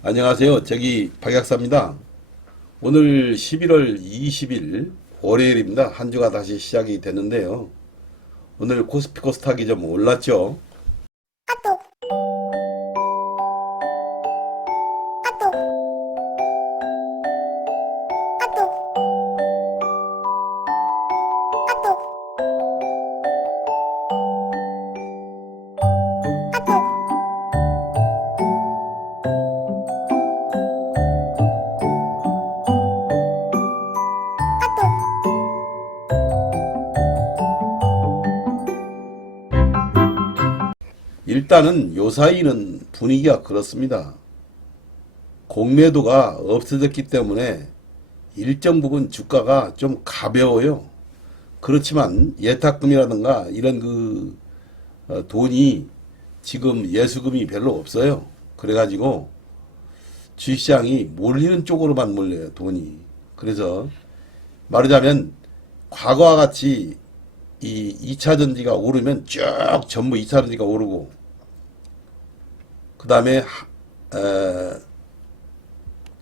안녕하세요. 저기 박약사입니다. 오늘 11월 20일 월요일입니다. 한 주가 다시 시작이 됐는데요. 오늘 코스피 코스닥이 좀 올랐죠. 일단은 요사이는 분위기가 그렇습니다. 공매도가 없어졌기 때문에 일정 부분 주가가 좀 가벼워요. 그렇지만 예탁금이라든가 이런 돈이 지금 예수금이 별로 없어요. 그래가지고 주식시장이 몰리는 쪽으로만 몰려요, 돈이. 그래서 말하자면 과거와 같이 이 2차 전지가 오르면 쭉 전부 2차 전지가 오르고 그 다음에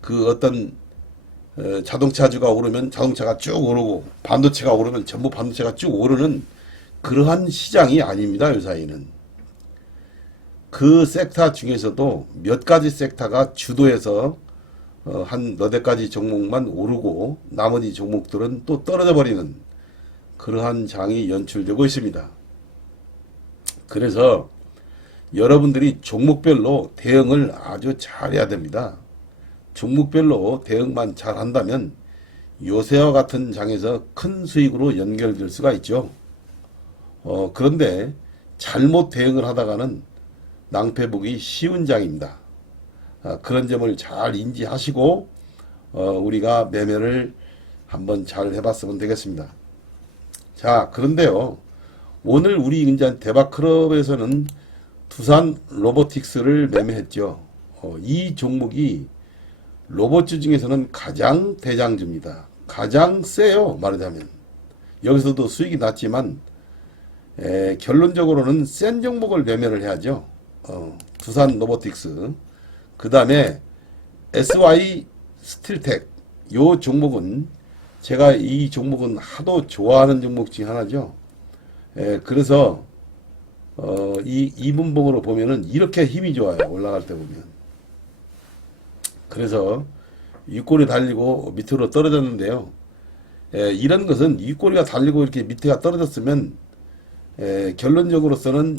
그 어떤 자동차주가 오르면 자동차가 쭉 오르고 반도체가 오르면 전부 반도체가 쭉 오르는 그러한 시장이 아닙니다. 요사이는. 그 섹터 중에서도 몇 가지 섹터가 주도해서 한 너댓 가지 종목만 오르고 나머지 종목들은 또 떨어져 버리는 그러한 장이 연출되고 있습니다. 그래서 여러분들이 종목별로 대응을 아주 잘해야 됩니다. 종목별로 대응만 잘 한다면 요새와 같은 장에서 큰 수익으로 연결될 수가 있죠. 그런데 잘못 대응을 하다가는 낭패 보기 쉬운 장입니다. 그런 점을 잘 인지하시고 우리가 매매를 한번 잘 해봤으면 되겠습니다. 자, 그런데요. 오늘 우리 이제 대박클럽에서는 두산 로보틱스를 매매했죠. 이 종목이 로봇주 중에서는 가장 대장주입니다. 가장 세요. 말하자면. 여기서도 수익이 났지만 결론적으로는 센 종목을 매매를 해야죠. 두산 로보틱스. 그 다음에 SY 스틸텍. 요 종목은 제가 이 종목은 하도 좋아하는 종목 중에 하나죠. 그래서 이 이분봉으로 보면은 이렇게 힘이 좋아요. 올라갈 때 보면. 그래서 윗골이 달리고 밑으로 떨어졌는데요. 이런 것은 윗골이가 달리고 이렇게 밑에가 떨어졌으면 결론적으로서는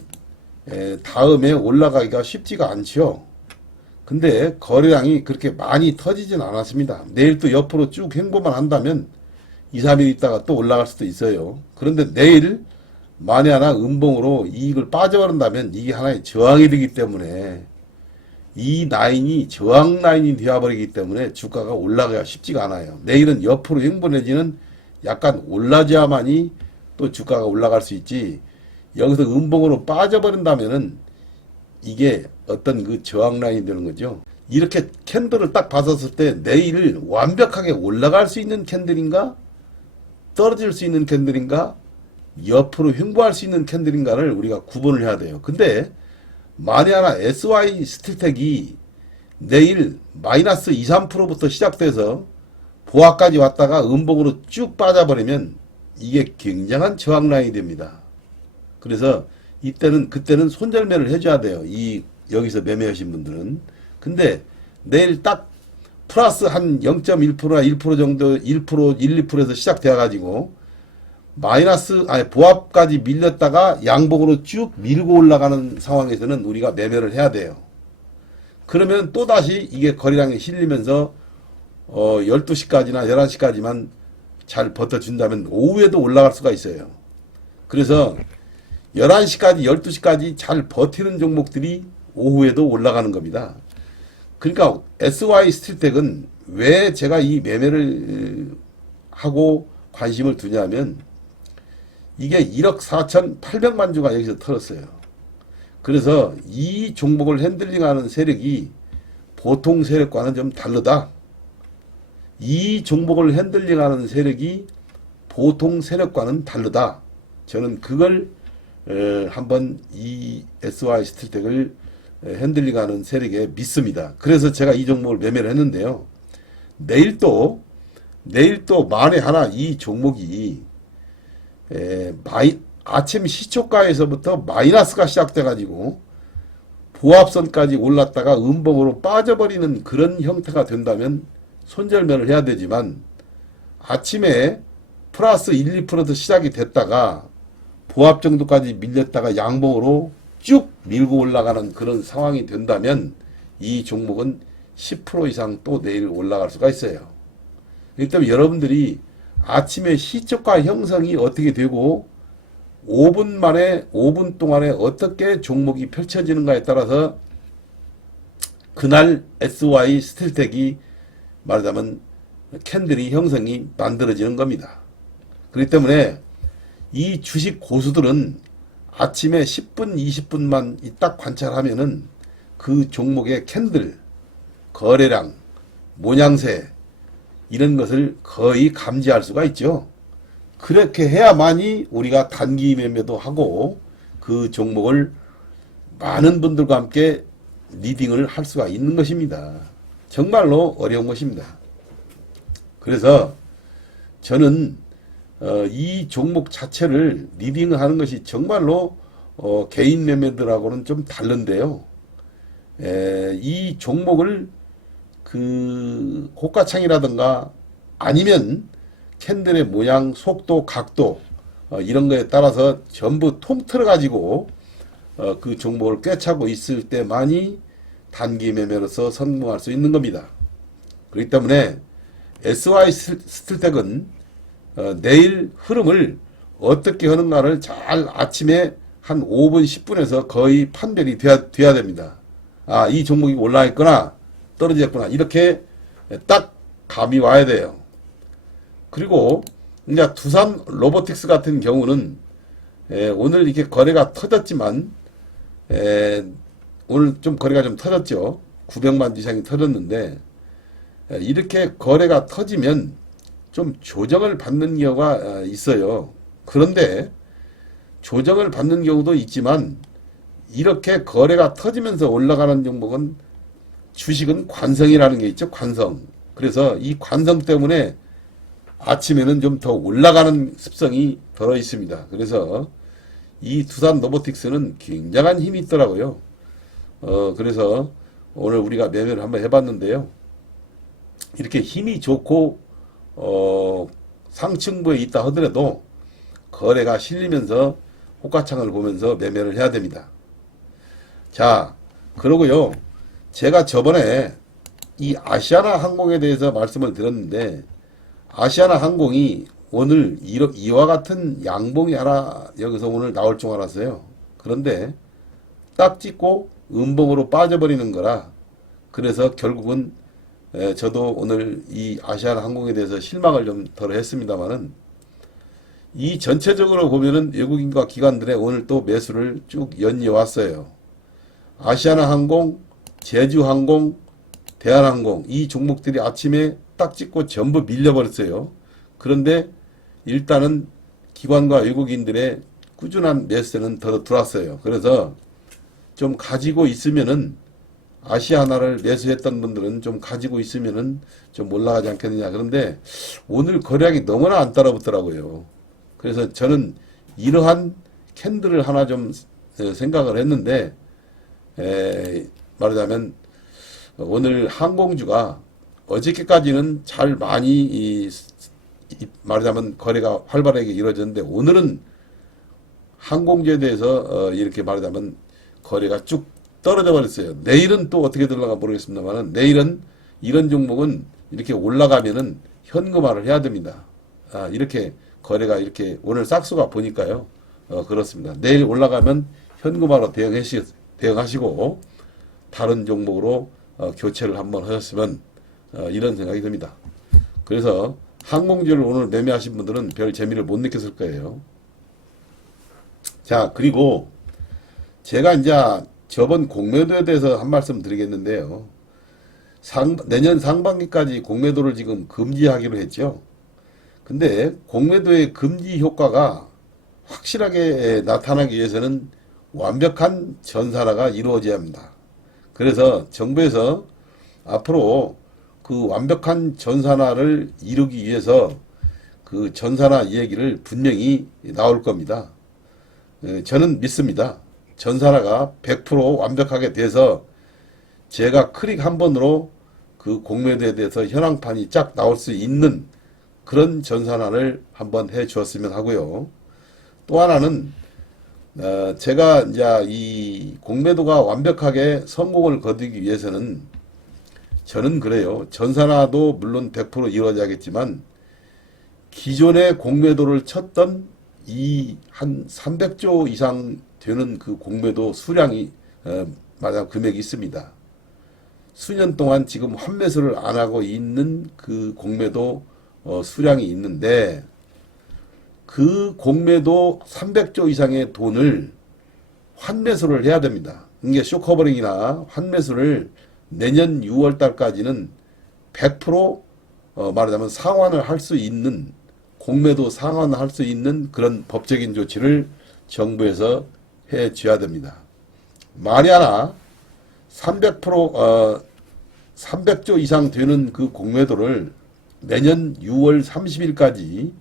다음에 올라가기가 쉽지가 않죠. 근데 거래량이 그렇게 많이 터지진 않았습니다. 내일 또 옆으로 쭉 횡보만 한다면 2, 3일 있다가 또 올라갈 수도 있어요. 그런데 내일 만에 하나 음봉으로 이익을 빠져버린다면 이게 하나의 저항이 되기 때문에 이 라인이 저항 라인이 되어버리기 때문에 주가가 올라가기가 쉽지가 않아요. 내일은 옆으로 횡보 내지는 약간 올라줘야만이 또 주가가 올라갈 수 있지. 여기서 음봉으로 빠져버린다면은 이게 어떤 그 저항 라인이 되는 거죠. 이렇게 캔들을 딱 봤었을 때 내일 완벽하게 올라갈 수 있는 캔들인가? 떨어질 수 있는 캔들인가? 옆으로 횡보할 수 있는 캔들인가를 우리가 구분을 해야 돼요. 근데 만에 하나 SY 스틸텍이 내일 마이너스 2, 3%부터 시작돼서 보합까지 왔다가 음봉으로 쭉 빠져버리면 이게 굉장한 저항 라인이 됩니다. 그래서 그때는 손절매를 해줘야 돼요. 여기서 매매하신 분들은. 근데 내일 딱 플러스 한 0.1%나 1% 정도, 1%, 1, 2%에서 시작되어가지고 보합까지 밀렸다가 양봉으로 쭉 밀고 올라가는 상황에서는 우리가 매매를 해야 돼요. 그러면 또다시 이게 거래량이 실리면서 12시까지나 11시까지만 잘 버텨준다면 오후에도 올라갈 수가 있어요. 그래서 11시까지 12시까지 잘 버티는 종목들이 오후에도 올라가는 겁니다. 그러니까 SY 스틸텍은 왜 제가 이 매매를 하고 관심을 두냐면 이게 1억 4,800만 주가 여기서 털었어요. 그래서 이 종목을 핸들링하는 세력이 보통 세력과는 좀 다르다. 이 종목을 핸들링하는 세력이 보통 세력과는 다르다. 저는 그걸 한번 이 SY 스틸텍을 핸들링하는 세력에 믿습니다. 그래서 제가 이 종목을 매매를 했는데요. 내일 또 만에 하나 이 종목이 아침 시초가에서부터 마이너스가 시작돼 가지고 보합선까지 올랐다가 음봉으로 빠져버리는 그런 형태가 된다면 손절매를 해야 되지만, 아침에 플러스 1, 2% 시작이 됐다가 보합 정도까지 밀렸다가 양봉으로 쭉 밀고 올라가는 그런 상황이 된다면 이 종목은 10% 이상 또 내일 올라갈 수가 있어요. 그렇기 때문에 여러분들이 아침에 시초가 형성이 어떻게 되고 5분 동안에 어떻게 종목이 펼쳐지는가에 따라서 그날 SY 스틸텍이 말하자면 캔들이 형성이 만들어지는 겁니다. 그렇기 때문에 이 주식 고수들은 아침에 10분, 20분만 딱 관찰하면은 그 종목의 캔들, 거래량, 모양새 이런 것을 거의 감지할 수가 있죠. 그렇게 해야만이 우리가 단기 매매도 하고 그 종목을 많은 분들과 함께 리딩을 할 수가 있는 것입니다. 정말로 어려운 것입니다. 그래서 저는 이 종목 자체를 리딩하는 것이 정말로 개인 매매들하고는 좀 다른데요. 이 종목을 그 호가창이라든가 아니면 캔들의 모양, 속도, 각도 이런 거에 따라서 전부 통틀어 가지고 그 종목을 꿰차고 있을 때만이 단기 매매로서 성공할 수 있는 겁니다. 그렇기 때문에 SY 스틸텍은 내일 흐름을 어떻게 하는가를 잘 아침에 한 5분, 10분에서 거의 판별이 돼야 됩니다. 아, 이 종목이 올라있거나 떨어졌구나. 이렇게 딱 감이 와야 돼요. 그리고 이제 두산 로보틱스 같은 경우는 오늘 이렇게 거래가 터졌지만 오늘 좀 거래가 좀 터졌죠. 900만 이상이 터졌는데 이렇게 거래가 터지면 좀 조정을 받는 경우가 있어요. 그런데 조정을 받는 경우도 있지만 이렇게 거래가 터지면서 올라가는 종목은 주식은 관성이라는 게 있죠. 관성. 그래서 이 관성 때문에 아침에는 좀 더 올라가는 습성이 들어 있습니다. 그래서 이 두산 로보틱스는 굉장한 힘이 있더라고요. 그래서 오늘 우리가 매매를 한번 해봤는데요. 이렇게 힘이 좋고 상층부에 있다 하더라도 거래가 실리면서 호가창을 보면서 매매를 해야 됩니다. 자, 그러고요. 제가 저번에 이 아시아나 항공에 대해서 말씀을 드렸는데 아시아나 항공이 오늘 이와 같은 양봉이 하나 여기서 오늘 나올 줄 알았어요. 그런데 딱 찍고 음봉으로 빠져버리는 거라 그래서 결국은 저도 오늘 이 아시아나 항공에 대해서 실망을 좀 덜 했습니다만은 이 전체적으로 보면은 외국인과 기관들의 오늘 또 매수를 쭉 연이어 왔어요. 아시아나 항공, 제주항공, 대한항공 이 종목들이 아침에 딱 찍고 전부 밀려버렸어요. 그런데 일단은 기관과 외국인들의 꾸준한 매수는 더 들어왔어요. 그래서 좀 가지고 있으면은 아시아나를 매수했던 분들은 좀 가지고 있으면은 좀 올라가지 않겠느냐. 그런데 오늘 거래량이 너무나 안 따라붙더라고요. 그래서 저는 이러한 캔들을 하나 좀 생각을 했는데 말하자면 오늘 항공주가 어저께까지는 잘 많이 말하자면 거래가 활발하게 이루어졌는데 오늘은 항공주에 대해서 이렇게 말하자면 거래가 쭉 떨어져 버렸어요. 내일은 또 어떻게 들어가 모르겠습니다만 내일은 이런 종목은 이렇게 올라가면은 현금화를 해야 됩니다. 이렇게 거래가 이렇게 오늘 싹수가 보니까요. 그렇습니다. 내일 올라가면 현금화로 대응하시고 다른 종목으로 교체를 한번 하셨으면 이런 생각이 듭니다. 그래서 항공주를 오늘 매매하신 분들은 별 재미를 못 느꼈을 거예요. 자, 그리고 제가 이제 저번 공매도에 대해서 한 말씀 드리겠는데요. 내년 상반기까지 공매도를 지금 금지하기로 했죠. 근데 공매도의 금지 효과가 확실하게 나타나기 위해서는 완벽한 전산화가 이루어져야 합니다. 그래서 정부에서 앞으로 그 완벽한 전산화를 이루기 위해서 그 전산화 이야기를 분명히 나올 겁니다. 저는 믿습니다. 전산화가 100% 완벽하게 돼서 제가 클릭 한 번으로 그 공매도에 대해서 현황판이 쫙 나올 수 있는 그런 전산화를 한번 해 주었으면 하고요. 또 하나는 제가 이제 이 공매도가 완벽하게 성공을 거두기 위해서는 저는 그래요. 전산화도 물론 100% 이루어져야겠지만 기존의 공매도를 쳤던 이 한 300조 이상 되는 그 공매도 수량이 마냥 금액이 있습니다. 수년 동안 지금 환매수를 안 하고 있는 그 공매도 수량이 있는데 그 공매도 300조 이상의 돈을 환매수를 해야 됩니다. 이게 쇼커버링이나 환매수를 내년 6월 달까지는 100% 말하자면 상환을 할 수 있는 공매도 상환을 할 수 있는 그런 법적인 조치를 정부에서 해 줘야 됩니다. 만에 하나 300조 이상 되는 그 공매도를 내년 6월 30일까지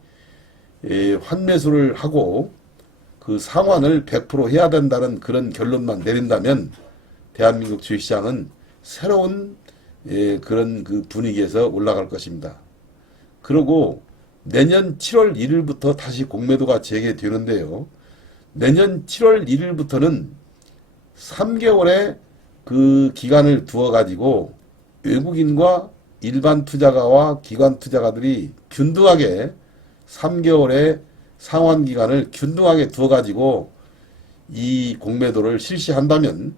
환매수를 하고 그 상환을 100% 해야 된다는 그런 결론만 내린다면 대한민국 주식시장은 새로운 그런 그 분위기에서 올라갈 것입니다. 그리고 내년 7월 1일부터 다시 공매도가 재개되는데요. 내년 7월 1일부터는 3개월의 그 기간을 두어 가지고 외국인과 일반 투자가와 기관 투자가들이 균등하게 3개월의 상환 기간을 균등하게 두어 가지고 이 공매도를 실시한다면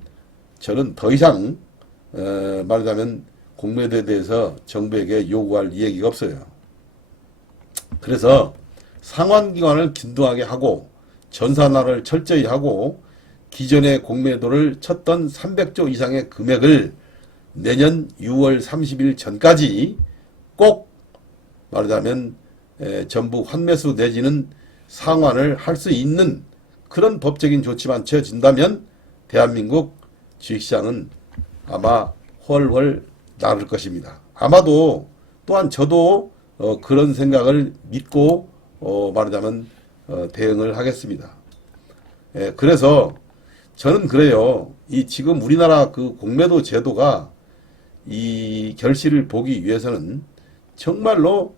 저는 더 이상 말하자면 공매도에 대해서 정부에게 요구할 얘기가 없어요. 그래서 상환 기간을 균등하게 하고 전산화를 철저히 하고 기존의 공매도를 쳤던 300조 이상의 금액을 내년 6월 30일 전까지 꼭 말하자면 전부 환매수 내지는 상환을 할 수 있는 그런 법적인 조치만 취해진다면 대한민국 주식시장은 아마 훨훨 나를 것입니다. 아마도 또한 저도 그런 생각을 믿고 말하자면 대응을 하겠습니다. 그래서 저는 그래요. 이 지금 우리나라 그 공매도 제도가 이 결실을 보기 위해서는 정말로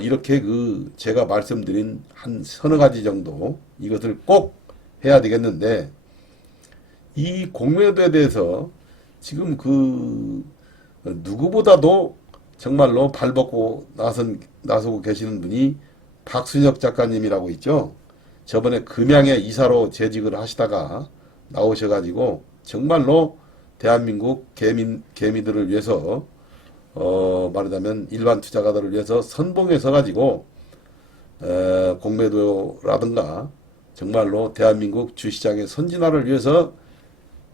이렇게 그 제가 말씀드린 한 서너 가지 정도 이것을 꼭 해야 되겠는데 이 공매도에 대해서 지금 그 누구보다도 정말로 발벗고 나서고 계시는 분이 박순혁 작가님이라고 있죠. 저번에 금양의 이사로 재직을 하시다가 나오셔가지고 정말로 대한민국 개미들을 위해서 말하자면 일반 투자가들을 위해서 선봉에 서가지고 공매도라든가 정말로 대한민국 주시장의 선진화를 위해서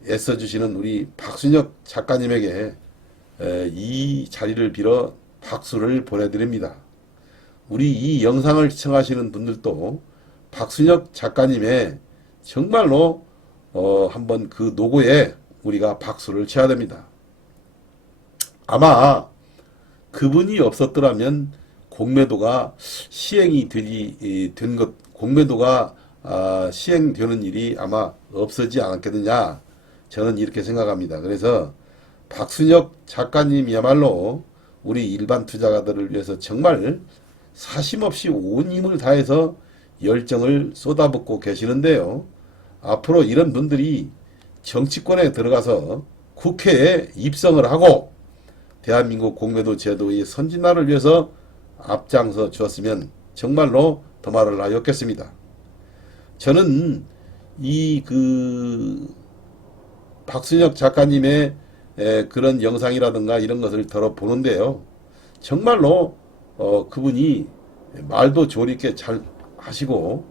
애써주시는 우리 박순혁 작가님에게 이 자리를 빌어 박수를 보내드립니다. 우리 이 영상을 시청하시는 분들도 박순혁 작가님의 정말로 한번 그 노고에 우리가 박수를 쳐야 됩니다. 아마 그분이 없었더라면 공매도가 시행이 공매도가 시행되는 일이 아마 없어지지 않았겠느냐 저는 이렇게 생각합니다. 그래서 박순혁 작가님이야말로 우리 일반 투자가들을 위해서 정말 사심없이 온 힘을 다해서 열정을 쏟아붓고 계시는데요. 앞으로 이런 분들이 정치권에 들어가서 국회에 입성을 하고 대한민국 공매도 제도의 선진화를 위해서 앞장서 주었으면 정말로 더 말을 하였겠습니다. 저는 이 박순혁 작가님의 그런 영상이라든가 이런 것을 들어보는데요. 정말로 그분이 말도 조리있게 잘 하시고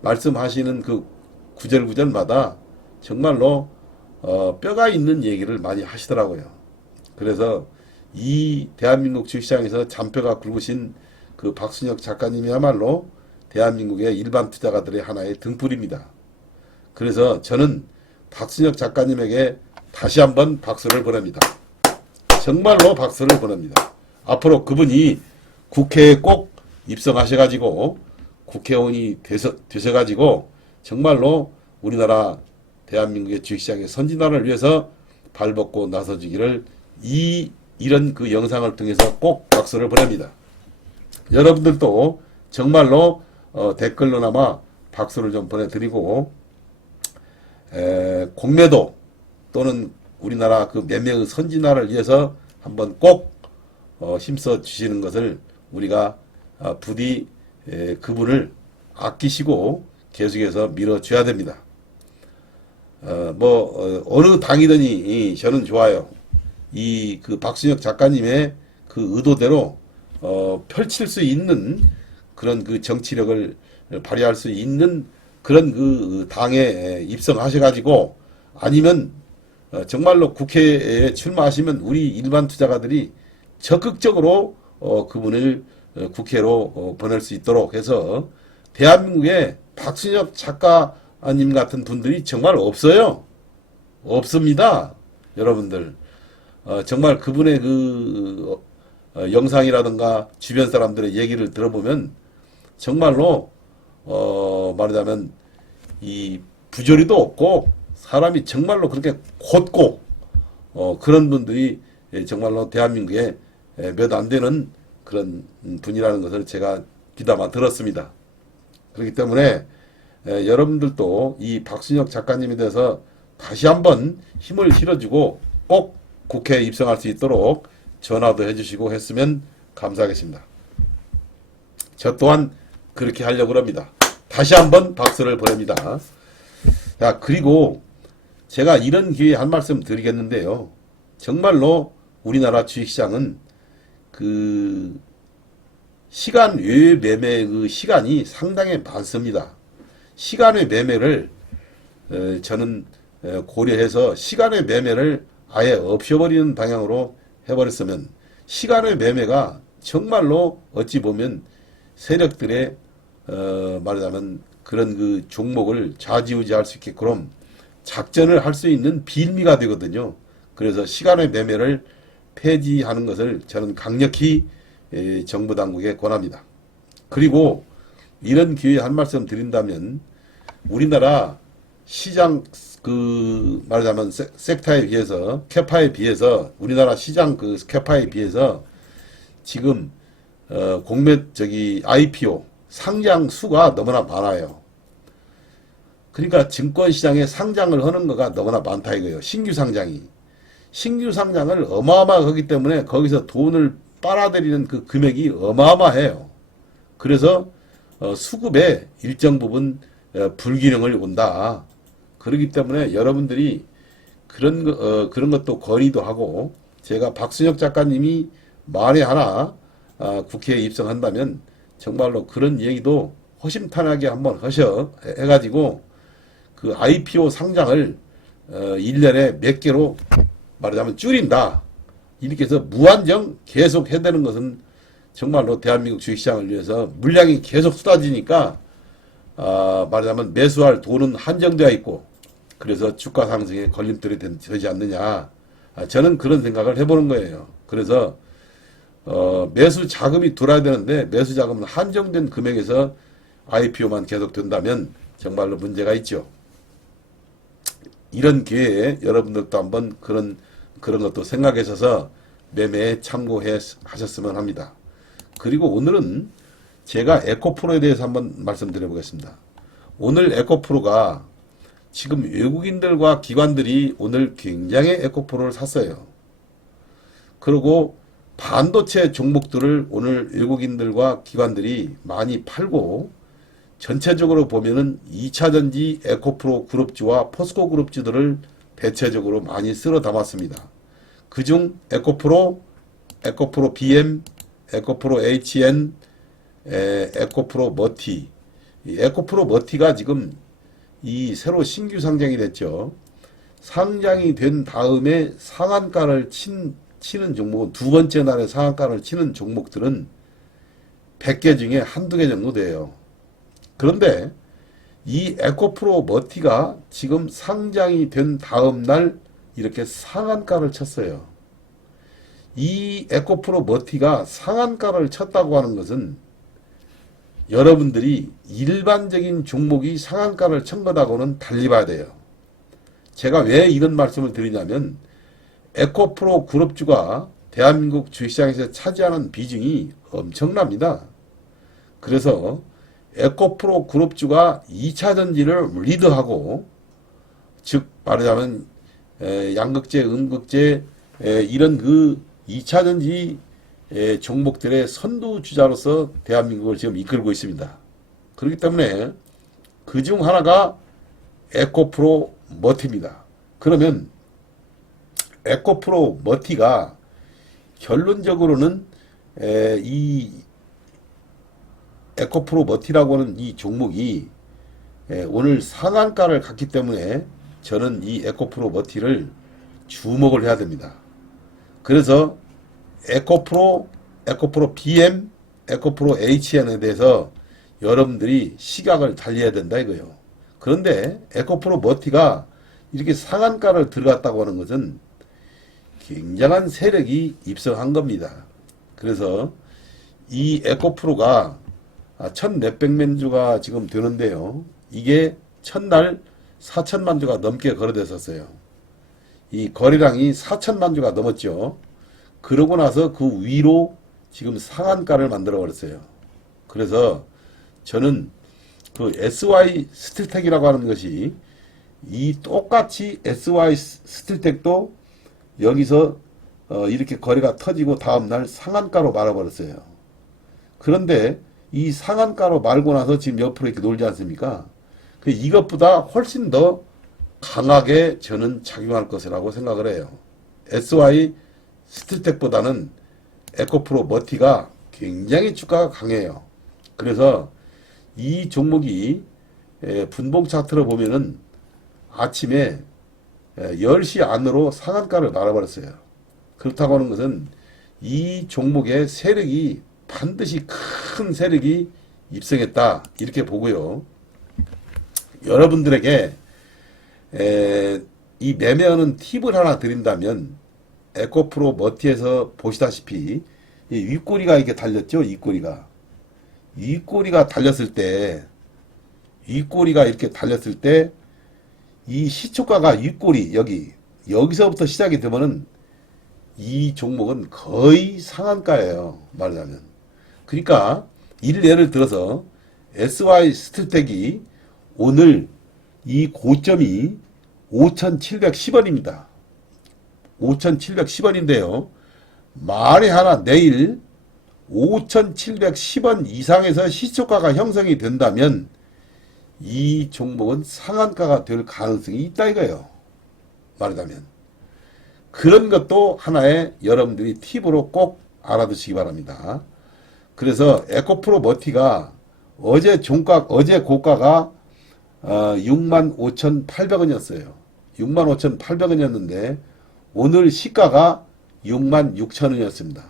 말씀하시는 그 구절구절마다 정말로 뼈가 있는 얘기를 많이 하시더라고요. 그래서 이 대한민국 주식시장에서 잔뼈가 굵으신 그 박순혁 작가님이야말로 대한민국의 일반 투자가들의 하나의 등불입니다. 그래서 저는 박순혁 작가님에게 다시 한번 박수를 보냅니다. 정말로 박수를 보냅니다. 앞으로 그분이 국회에 꼭 입성하셔가지고 국회의원이 되셔가지고 정말로 우리나라 대한민국의 주식시장의 선진화를 위해서 발벗고 나서주기를 이런 그 영상을 통해서 꼭 박수를 보냅니다. 여러분들도 정말로 댓글로나마 박수를 좀 보내드리고 공매도 또는 우리나라 그 매매의 선진화를 위해서 한번 꼭 힘써 주시는 것을 우리가 부디 그분을 아끼시고 계속해서 밀어줘야 됩니다. 어느 당이든지 저는 좋아요. 그 박순혁 작가님의 그 의도대로 펼칠 수 있는 그런 그 정치력을 발휘할 수 있는 그런 그 당에 입성하셔가지고 아니면 정말로 국회에 출마하시면 우리 일반 투자가들이 적극적으로 그분을 국회로 보낼 수 있도록 해서 대한민국에 박순혁 작가님 같은 분들이 정말 없어요. 없습니다. 여러분들. 정말 그분의 그 영상이라든가 주변 사람들의 얘기를 들어보면 정말로 말하자면 이 부조리도 없고 사람이 정말로 그렇게 곧고 그런 분들이 정말로 대한민국에 몇 안 되는 그런 분이라는 것을 제가 귀담아 들었습니다. 그렇기 때문에 여러분들도 이 박순혁 작가님에 대해서 다시 한번 힘을 실어주고 꼭 국회에 입성할 수 있도록 전화도 해주시고 했으면 감사하겠습니다. 저 또한 그렇게 하려고 합니다. 다시 한번 박수를 보냅니다. 자, 그리고 제가 이런 기회에 한 말씀 드리겠는데요. 정말로 우리나라 주식시장은 그 시간 외 매매의 시간이 상당히 많습니다. 시간의 매매를 저는 고려해서 시간의 매매를 아예 없애버리는 방향으로 해버렸으면 시간의 매매가 정말로 어찌 보면 세력들의 말하자면 그런 그 종목을 좌지우지할 수 있게끔 작전을 할 수 있는 빌미가 되거든요. 그래서 시간의 매매를 폐지하는 것을 저는 강력히 정부 당국에 권합니다. 그리고 이런 기회에 한 말씀 드린다면 우리나라 시장 그 말하자면 섹터에 비해서 캐파에 비해서 우리나라 시장 그 캐파에 비해서 지금 IPO 상장 수가 너무나 많아요. 그러니까 증권시장에 상장을 하는 거가 너무나 많다 이거예요. 신규 상장이. 신규 상장을 어마어마하게 하기 때문에 거기서 돈을 빨아들이는 그 금액이 어마어마해요. 그래서 수급에 일정 부분 불균형을 온다. 그렇기 때문에 여러분들이 그런 것도 건의도 하고 제가 박순혁 작가님이 만에 하나 국회에 입성한다면 정말로 그런 얘기도 허심탄회하게 한번 해가지고 그 IPO 상장을 1년에 몇 개로 말하자면 줄인다. 이렇게 해서 무한정 계속 해대는 것은 정말로 대한민국 주식시장을 위해서 물량이 계속 쏟아지니까 말하자면 매수할 돈은 한정되어 있고 그래서 주가 상승에 걸림돌이 되지 않느냐. 저는 그런 생각을 해보는 거예요. 그래서 매수 자금이 들어야 되는데 매수 자금은 한정된 금액에서 IPO만 계속 된다면 정말로 문제가 있죠. 이런 기회에 여러분들도 한번 그런 것도 생각하셔서 매매에 참고해 하셨으면 합니다. 그리고 오늘은 제가 에코프로에 대해서 한번 말씀드려 보겠습니다. 오늘 에코프로가 지금 외국인들과 기관들이 오늘 굉장히 에코프로를 샀어요. 그리고 반도체 종목들을 오늘 외국인들과 기관들이 많이 팔고 전체적으로 보면은 2차전지 에코프로 그룹주와 포스코 그룹주들을 대체적으로 많이 쓸어 담았습니다. 그중 에코프로 BM, 에코프로 HN, 에코프로 머티. 이 에코프로 머티가 지금 이 새로 신규 상장이 됐죠. 상장이 된 다음에 상한가를 치는 종목은 두 번째 날에 상한가를 치는 종목들은 100개 중에 한두 개 정도 돼요. 그런데 이 에코프로 머티가 지금 상장이 된 다음 날 이렇게 상한가를 쳤어요. 이 에코프로 머티가 상한가를 쳤다고 하는 것은 여러분들이 일반적인 종목이 상한가를 친 것하고는 달리 봐야 돼요. 제가 왜 이런 말씀을 드리냐면 에코프로 그룹주가 대한민국 주식시장에서 차지하는 비중이 엄청납니다. 그래서 에코프로 그룹주가 2차전지를 리드하고, 즉 말하자면 양극재, 음극재 이런 그 2차전지 종목들의 선두주자로서 대한민국을 지금 이끌고 있습니다. 그렇기 때문에 그 중 하나가 에코프로 머티입니다. 그러면 에코프로 머티가 결론적으로는 이 에코프로 머티라고 하는 이 종목이 오늘 상한가를 갔기 때문에 저는 이 에코프로 머티를 주목을 해야 됩니다. 그래서 에코프로 BM, 에코프로 HN에 대해서 여러분들이 시각을 달려야 된다 이거예요. 그런데 에코프로 머티가 이렇게 상한가를 들어갔다고 하는 것은 굉장한 세력이 입성한 겁니다. 그래서 이 에코프로가 1,몇백만 주가 지금 되는데요. 이게 첫날 4천만 주가 넘게 거래됐었어요. 이 거래량이 4천만 주가 넘었죠. 그러고 나서 그 위로 지금 상한가를 만들어 버렸어요. 그래서 저는 그 SY 스틸텍이라고 하는 것이 이 똑같이 SY 스틸텍도 여기서 이렇게 거래가 터지고 다음날 상한가로 말아버렸어요. 그런데 이 상한가로 말고 나서 지금 옆으로 이렇게 놀지 않습니까? 이것보다 훨씬 더 강하게 저는 작용할 것이라고 생각을 해요. SY 스틸텍보다는 에코프로 머티가 굉장히 주가가 강해요. 그래서 이 종목이 분봉 차트로 보면은 아침에 10시 안으로 상한가를 말아버렸어요. 그렇다고 하는 것은 이 종목의 세력이 반드시 큰 세력이 입성했다 이렇게 보고요. 여러분들에게 이 매매하는 팁을 하나 드린다면 에코프로 머티에서 보시다시피 이 윗꼬리가 이렇게 달렸죠. 윗꼬리가 달렸을 때 윗꼬리가 이렇게 달렸을 때 이 시초가가 윗꼬리 여기서부터 시작이 되면은 이 종목은 거의 상한가예요. 말하자면. 그러니까 예를 들어서 SY 스틸텍이 오늘 이 고점이 5,710원입니다. 5,710원인데요. 만에 하나 내일 5,710원 이상에서 시초가가 형성이 된다면 이 종목은 상한가가 될 가능성이 있다 이거예요. 말하자면. 그런 것도 하나의 여러분들이 팁으로 꼭 알아두시기 바랍니다. 그래서 에코프로 머티가 어제 고가가 65,800원이었어요. 65,800원이었는데 오늘 시가가 66,000원이었습니다.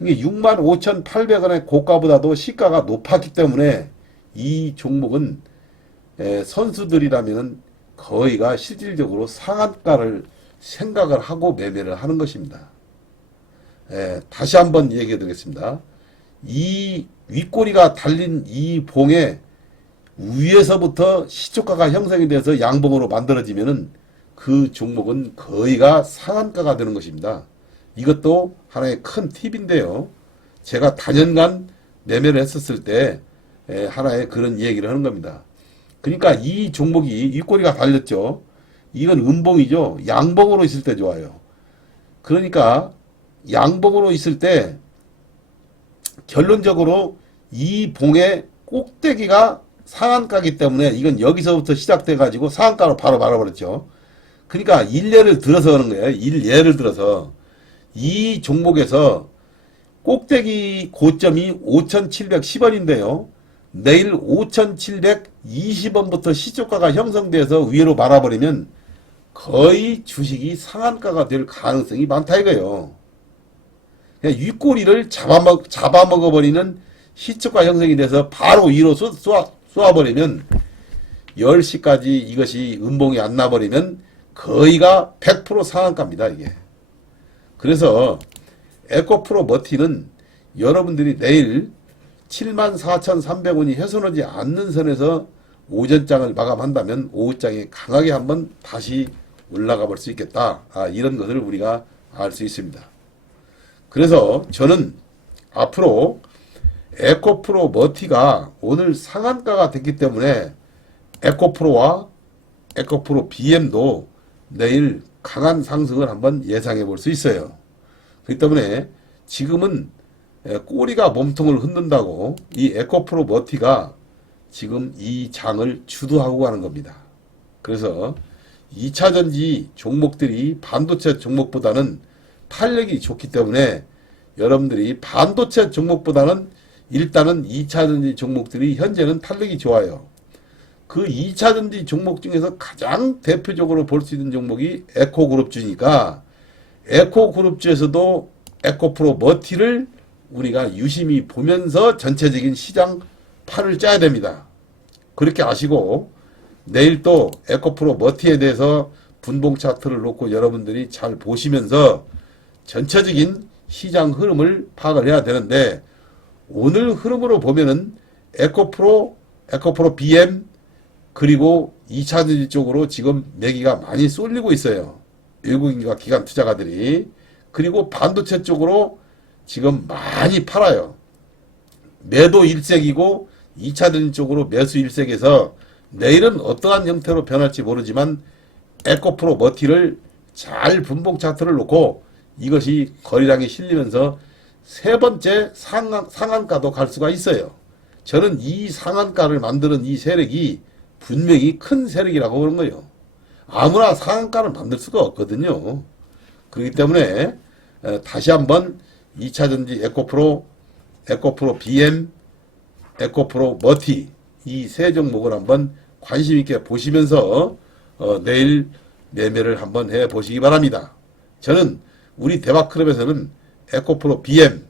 이게 65,800원의 고가보다도 시가가 높았기 때문에 이 종목은 선수들이라면 거의가 실질적으로 상한가를 생각을 하고 매매를 하는 것입니다. 다시 한번 얘기해 드리겠습니다. 이 윗꼬리가 달린 이 봉에 위에서부터 시초가가 형성이 돼서 양봉으로 만들어지면은 그 종목은 거의가 상한가가 되는 것입니다. 이것도 하나의 큰 팁인데요. 제가 다년간 매매를 했었을 때 하나의 그런 얘기를 하는 겁니다. 그러니까 이 종목이 윗꼬리가 달렸죠. 이건 음봉이죠. 양봉으로 있을 때 좋아요. 그러니까 양봉으로 있을 때 결론적으로 이 봉의 꼭대기가 상한가이기 때문에 이건 여기서부터 시작돼 가지고 상한가로 바로 말아버렸죠. 그러니까 일례를 들어서 하는 거예요. 예를 들어서 이 종목에서 꼭대기 고점이 5,710원인데요. 내일 5,720원부터 시초가가 형성돼서 위로 말아버리면 거의 주식이 상한가가 될 가능성이 많다 이거예요. 그냥 윗꼬리를 잡아먹어버리는 시초가 형성이 돼서 바로 위로 쏘아버리면 10시까지 이것이 음봉이 안 나버리면 거의가 100% 상한가입니다, 이게. 그래서 에코프로 머티는 여러분들이 내일 74,300원이 훼손하지 않는 선에서 오전장을 마감한다면 오후장에 강하게 한번 다시 올라가 볼 수 있겠다. 이런 것을 우리가 알 수 있습니다. 그래서 저는 앞으로 에코프로 머티가 오늘 상한가가 됐기 때문에 에코프로와 에코프로 BM도 내일 강한 상승을 한번 예상해 볼 수 있어요. 그렇기 때문에 지금은 꼬리가 몸통을 흔든다고 이 에코프로 머티가 지금 이 장을 주도하고 가는 겁니다. 그래서 2차전지 종목들이 반도체 종목보다는 탄력이 좋기 때문에 여러분들이 반도체 종목보다는 일단은 2차전지 종목들이 현재는 탄력이 좋아요. 그 2차전지 종목 중에서 가장 대표적으로 볼 수 있는 종목이 에코그룹주니까 에코그룹주에서도 에코프로 머티를 우리가 유심히 보면서 전체적인 시장 판을 짜야 됩니다. 그렇게 아시고 내일 또 에코프로 머티에 대해서 분봉 차트를 놓고 여러분들이 잘 보시면서 전체적인 시장 흐름을 파악을 해야 되는데 오늘 흐름으로 보면은 에코프로 BM 그리고 2차전지 쪽으로 지금 매기가 많이 쏠리고 있어요. 외국인과 기관 투자가들이. 그리고 반도체 쪽으로 지금 많이 팔아요. 매도 일색이고 2차전지 쪽으로 매수 일색에서 내일은 어떠한 형태로 변할지 모르지만 에코프로 머티를 잘 분봉 차트를 놓고 이것이 거래량에 실리면서 세 번째 상한가도 갈 수가 있어요. 저는 이 상한가를 만드는 이 세력이 분명히 큰 세력이라고 그런 거예요. 아무나 상한가를 만들 수가 없거든요. 그렇기 때문에 다시 한번 2차전지 에코프로 BM, 에코프로 머티 이 세 종목을 한번 관심 있게 보시면서 내일 매매를 한번 해 보시기 바랍니다. 저는 우리 대박클럽에서는 에코프로 BM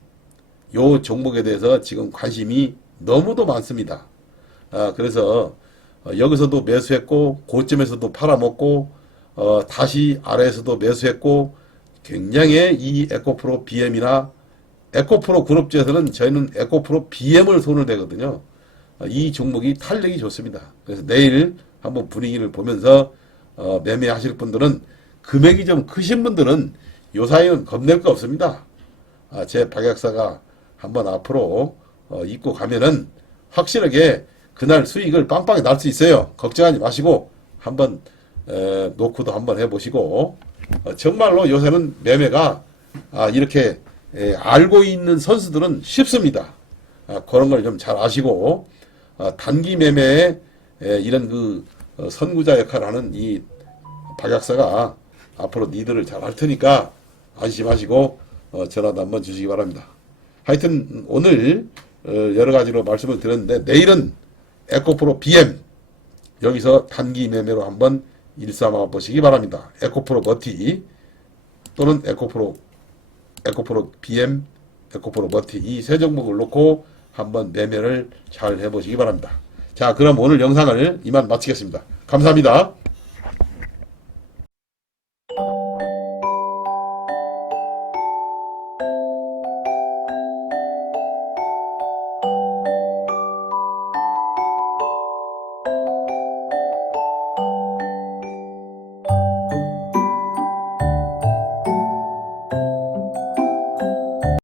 요 종목에 대해서 지금 관심이 너무도 많습니다. 그래서 여기서도 매수했고 고점에서도 팔아먹고 다시 아래에서도 매수했고 굉장히 이 에코프로 BM이나 에코프로 그룹주에서는 저희는 에코프로 BM을 손을 대거든요. 이 종목이 탄력이 좋습니다. 그래서 내일 한번 분위기를 보면서 매매하실 분들은 금액이 좀 크신 분들은 요 사이는 겁낼 거 없습니다. 제 박약사가 한번 앞으로 입고 가면은 확실하게 그날 수익을 빵빵히 날 수 있어요. 걱정하지 마시고 한번 노크도 한번 해보시고 정말로 요새는 매매가 이렇게 알고 있는 선수들은 쉽습니다. 그런 걸 좀 잘 아시고 단기 매매에 이런 그 선구자 역할을 하는 이 박약사가 앞으로 니들을 잘 할 테니까 안심하시고 전화도 한번 주시기 바랍니다. 하여튼 오늘 여러 가지로 말씀을 드렸는데 내일은 에코프로 BM 여기서 단기 매매로 한번 일삼아 보시기 바랍니다. 에코프로 머티 또는 에코프로 BM, 에코프로 머티 이 세 종목을 놓고 한번 매매를 잘 해보시기 바랍니다. 자, 그럼 오늘 영상을 이만 마치겠습니다. 감사합니다.